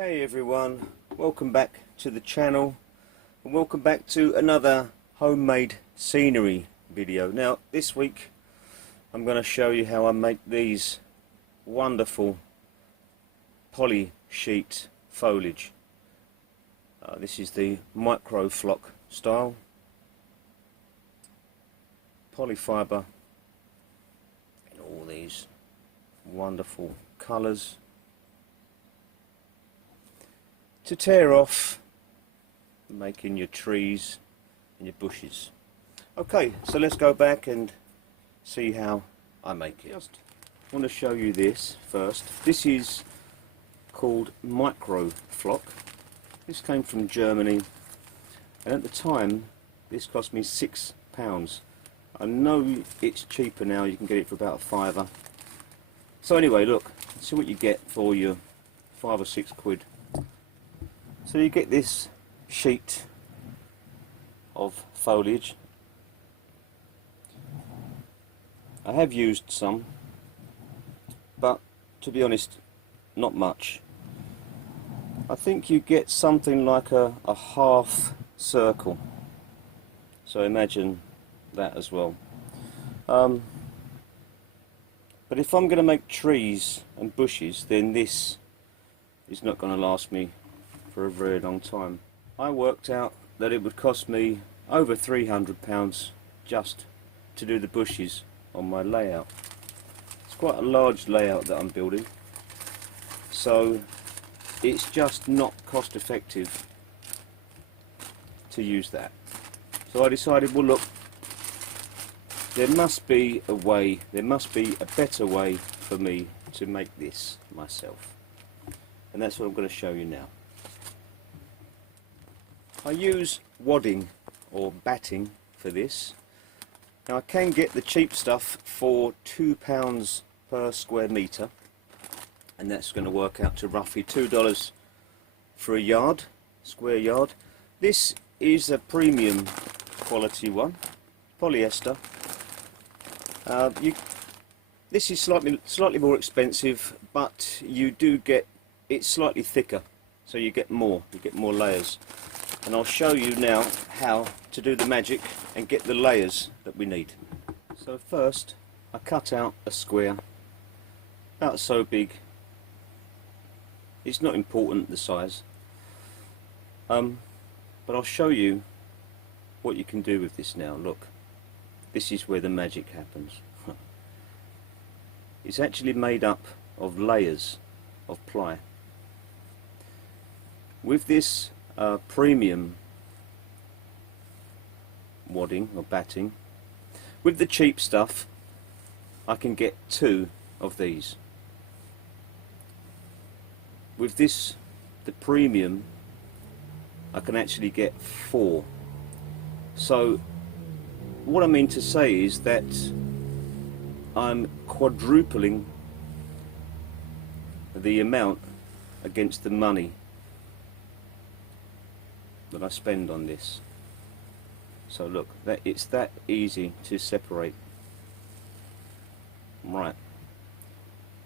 Hey everyone, welcome back to the channel and welcome back to another homemade scenery video. Now this week I'm going to show you how I make these wonderful poly sheet foliage. This is the micro flock style, polyfiber in all these wonderful colours to tear off, making your trees and your bushes. Okay, so let's go back and see how I make it. Just want to show you this first. This is called micro flock. This came from Germany, and at the time this cost me £6. I know it's cheaper now, you can get it for about a £5. So anyway, look, see what you get for your £5 or £6. So you get this sheet of foliage. I have used some, but to be honest, not much. I think you get something like a half circle. So imagine that as well. But if I'm going to make trees and bushes, then this is not going to last me for a very long time. I worked out that it would cost me over £300 just to do the bushes on my layout. It's quite a large layout that I'm building, so it's just not cost effective to use that. So I decided, well look, there must be a way, there must be a better way for me to make this myself, and that's what I'm going to show you now. I use wadding or batting for this. Now I can get the cheap stuff for £2 per square metre, and that's going to work out to roughly $2 for a yard, square yard. This is a premium quality one, polyester. This is slightly more expensive, but you do get, it's slightly thicker, so you get more layers. And I'll show you now how to do the magic and get the layers that we need. So first I cut out a square about so big. It's not important the size, but I'll show you what you can do with this now. Look, this is where the magic happens. It's actually made up of layers of ply. With this premium wadding or batting, with the cheap stuff I can get 2 of these. With this, the premium, I can actually get 4. So what I mean to say is that I'm quadrupling the amount against the money that I spend on this. So look, it's that easy to separate. Right,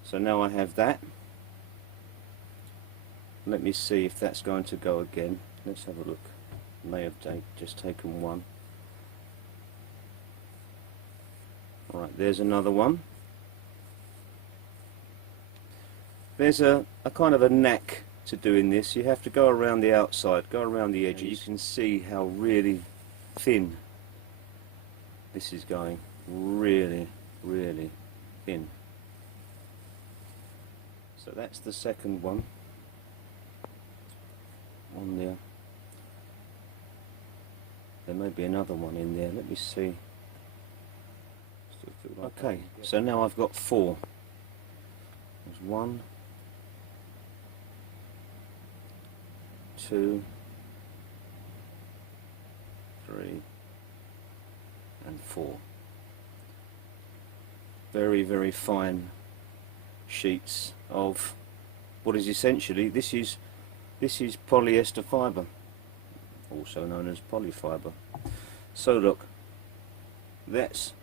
so now I have that. Let me see if that's going to go again. Let's have a look. May have just taken one. Right, there's another one. There's a kind of a knack to doing this. You have to go around the outside, go around the edges. You can see how really thin this is going. Really thin. So that's the second one on there. There may be another one in there. Let me see. Okay, so now I've got 4. There's 1, 2, 3, and 4. Very fine sheets of what is essentially, this is polyester fibre, also known as polyfiber. So look, that's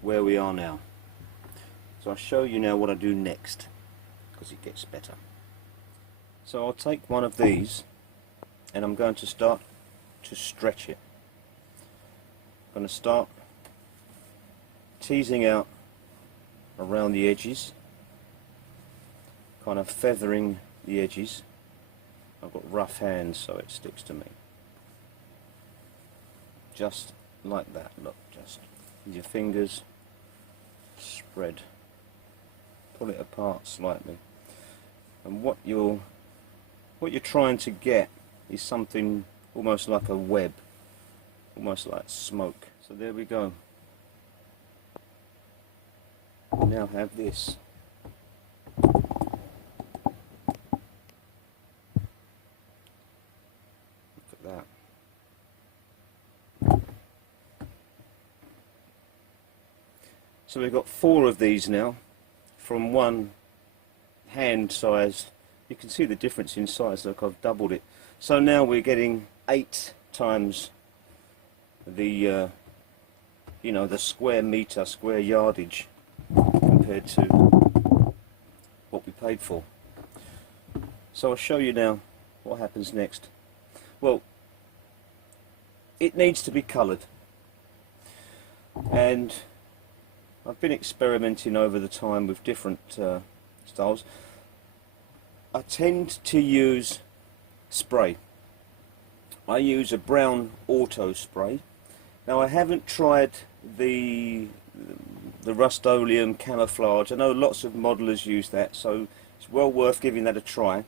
where we are now. So I'll show you now what I do next, because it gets better. So I'll take one of these and I'm going to start to stretch it. I'm going to start teasing out around the edges, kind of feathering the edges. I've got rough hands so it sticks to me. Just like that, look, just with your fingers spread, pull it apart slightly, and what you're trying to get is something almost like a web, almost like smoke. So there we go. We now have this. Look at that. So we've got 4 of these now, from one hand size. You can see the difference in size. Look, I've doubled it. So now we're getting 8 times the you know, the square meter, square yardage compared to what we paid for. So I'll show you now what happens next. Well, it needs to be coloured, and I've been experimenting over the time with different styles. I tend to use spray. I use a brown auto spray. Now I haven't tried the Rust-Oleum camouflage. I know lots of modelers use that, so it's well worth giving that a try.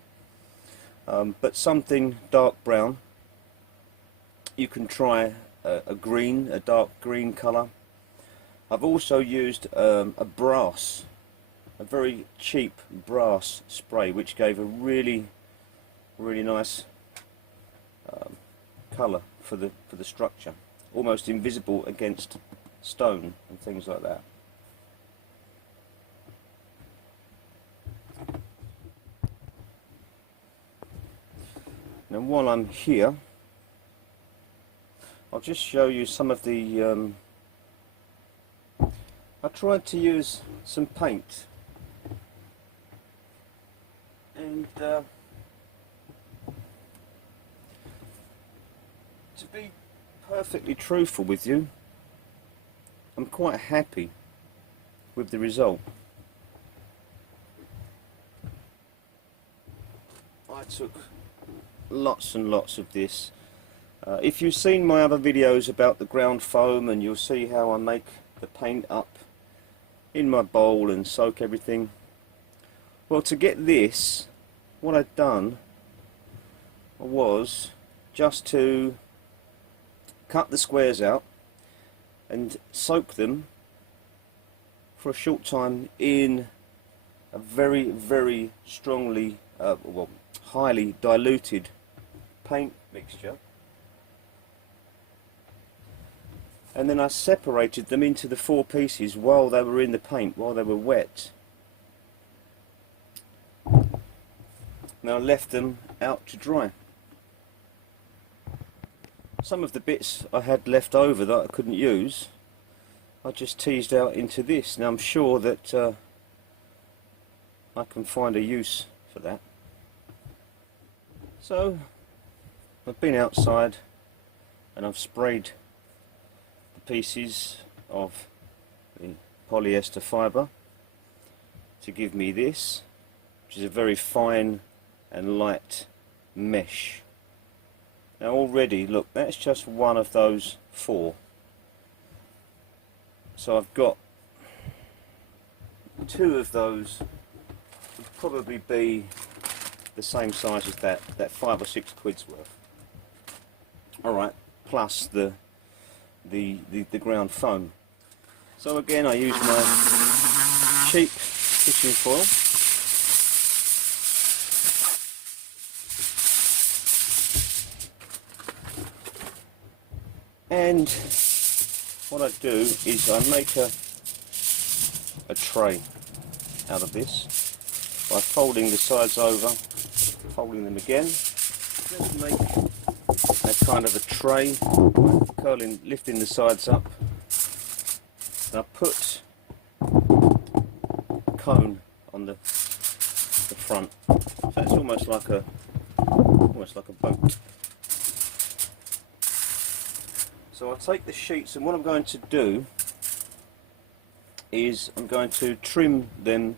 But something dark brown. You can try a green, a dark green colour. I've also used a brass, a very cheap brass spray, which gave a really nice colour for the structure, almost invisible against stone and things like that. Now while I'm here, I'll just show you some of the I tried to use some paint, and to be perfectly truthful with you, I'm quite happy with the result. I took lots and lots of this. If you've seen my other videos about the ground foam, and you'll see how I make the paint up in my bowl and soak everything. Well, to get this, what I'd done was just to cut the squares out and soak them for a short time in a very strongly, well, highly diluted paint mixture. And then I separated them into the 4 pieces while they were in the paint, while they were wet. Now I left them out to dry. Some of the bits I had left over that I couldn't use, I just teased out into this. Now I'm sure that I can find a use for that. So I've been outside and I've sprayed pieces of the polyester fibre to give me this, which is a very fine and light mesh. Now already, look, that's just one of those 4. So I've got 2 of those, would probably be the same size as that 5 or 6 quid's worth. Alright, plus the ground foam. So again, I use my cheap kitchen foil, and what I do is I make a tray out of this by folding the sides over, folding them again, just make a kind of a tray, curling, lifting the sides up. And I put a cone on the front. So it's almost like a boat. So I'll take the sheets, and what I'm going to do is I'm going to trim them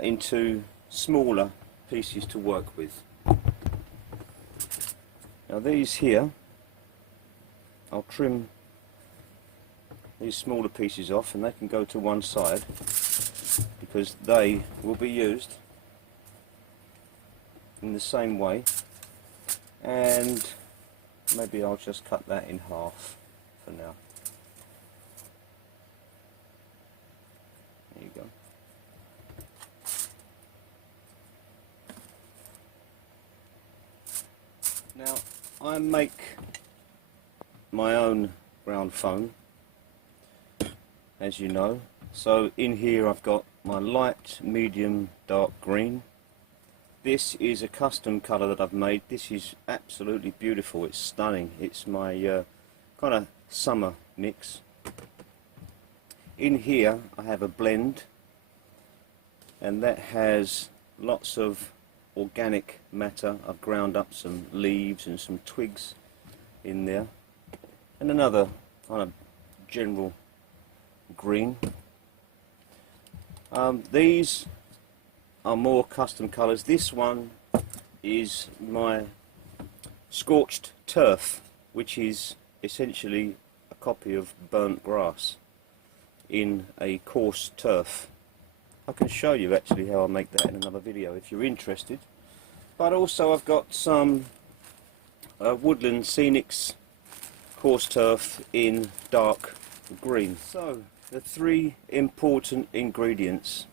into smaller pieces to work with. Now these here, I'll trim these smaller pieces off, and they can go to one side because they will be used in the same way. And maybe I'll just cut that in half for now. There you go. Now I make my own ground foam, as you know. So in here I've got my light, medium, dark green. This is a custom colour that I've made. This is absolutely beautiful. It's stunning. It's my kind of summer mix. In here I have a blend, and that has lots of organic matter. I've ground up some leaves and some twigs in there, and another kind of general green. These are more custom colours. This one is my Scorched Turf, which is essentially a copy of burnt grass in a coarse turf. I can show you actually how I make that in another video if you're interested. But also I've got some Woodland Scenics coarse turf in dark green. So the three important ingredients: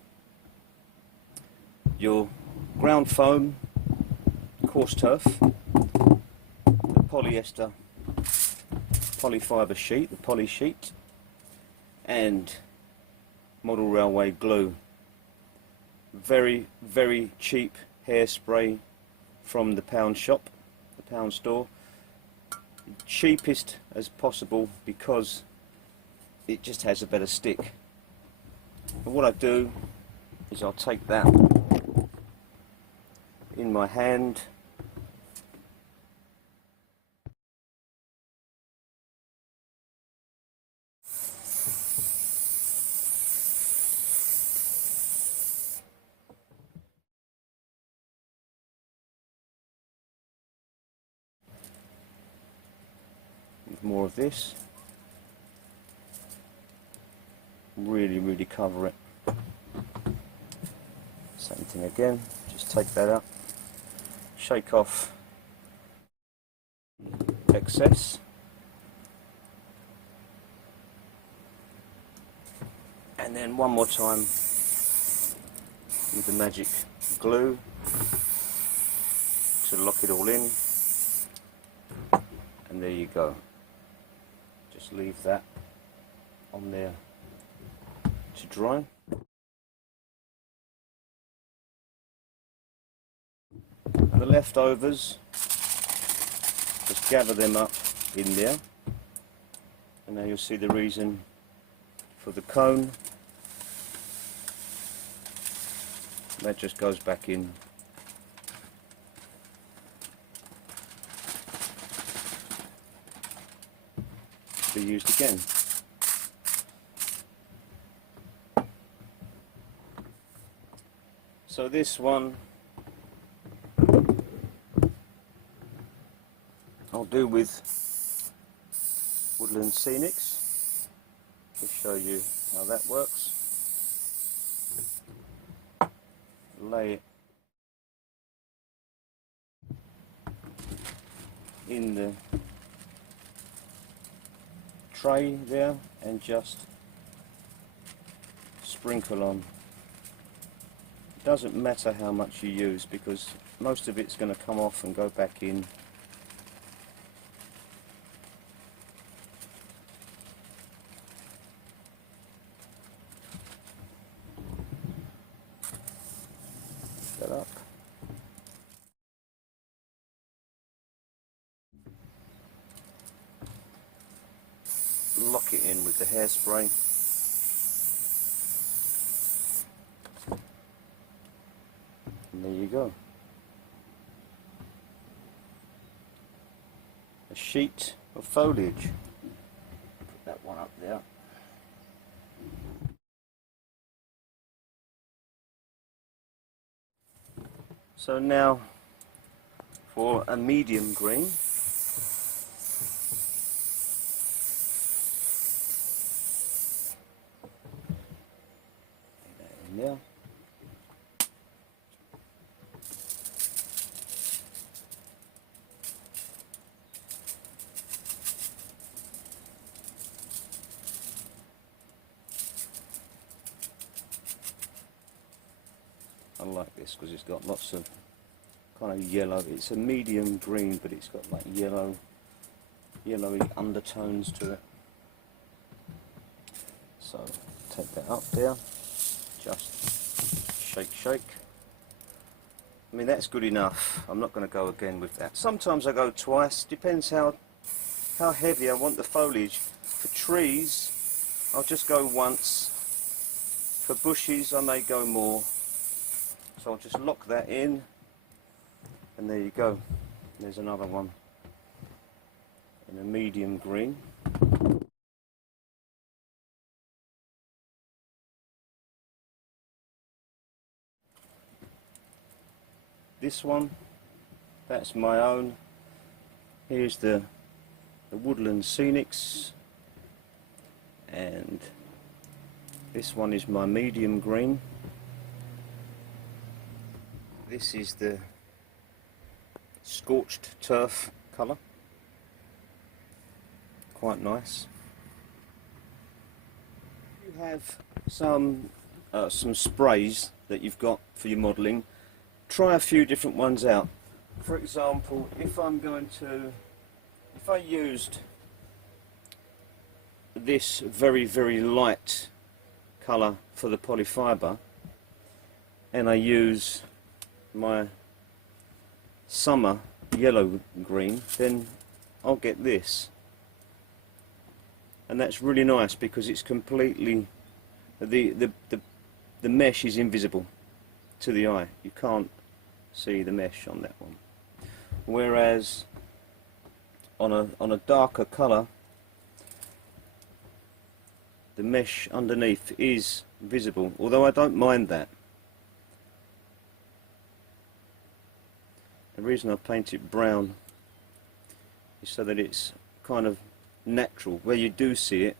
your ground foam, coarse turf, the polyester polyfiber sheet, the poly sheet, and model railway glue. Very, very cheap hairspray from the pound shop, the pound store. Cheapest as possible because it just has a better stick. And what I do is I'll take that in my hand, with more of this, really cover it. Same thing again, just take that up, shake off excess, and then one more time with the magic glue to lock it all in, and there you go. Just leave that on there to dry. And the leftovers, just gather them up in there, and now you'll see the reason for the cone. That just goes back in to be used again. So this one I'll do with Woodland Scenics to show you how that works. Lay it in the tray there and just sprinkle on. It doesn't matter how much you use because most of it's going to come off and go back in. That up. Lock it in with the hairspray. And there you go. A sheet of foliage. Put that one up there. So now for a medium green. Put that in there. I like this because it's got lots of kind of yellow. It's a medium green, but it's got like yellowy undertones to it. So take that up there, just shake. I mean, that's good enough. I'm not going to go again with that. Sometimes I go twice, depends how heavy I want the foliage. For trees, I'll just go once. For bushes, I may go more. So I'll just lock that in, and there you go. There's another one in a medium green. This one, that's my own. Here's the Woodland Scenics, and this one is my medium green. This is the Scorched Turf colour, quite nice. You have some sprays that you've got for your modelling. Try a few different ones out. For example, if I used this very light colour for the Polyfiber, and I use my summer yellow green, then I'll get this, and that's really nice because it's completely the mesh is invisible to the eye. You can't see the mesh on that one, whereas on a darker colour, the mesh underneath is visible, although I don't mind that. The reason I paint it brown is so that it's kind of natural. Where you do see it,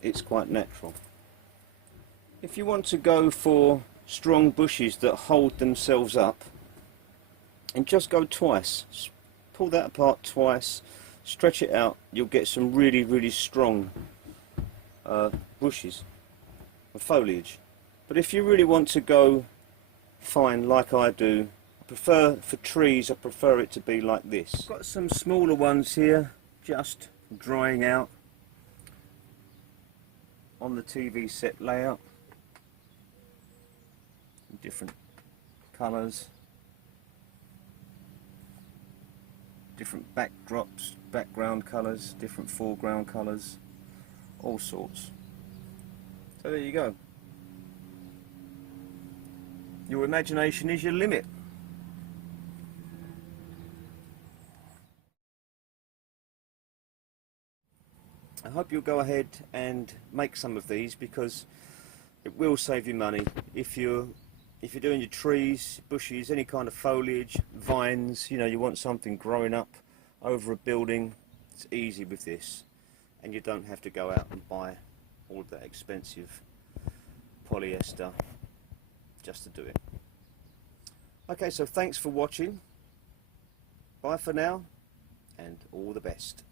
it's quite natural. If you want to go for strong bushes that hold themselves up, and just go twice, pull that apart twice, stretch it out, you'll get some really strong bushes and foliage. But if you really want to go fine like I do, for trees, I prefer it to be like this. I've got some smaller ones here just drying out on the TV set layout, different colours, different backdrops, background colours, different foreground colours, all sorts. So there you go. Your imagination is your limit. I hope you'll go ahead and make some of these, because it will save you money. If you're doing your trees, bushes, any kind of foliage, vines, you know, you want something growing up over a building, it's easy with this, and you don't have to go out and buy all of that expensive polyester just to do it. Okay, so thanks for watching. Bye for now, and all the best.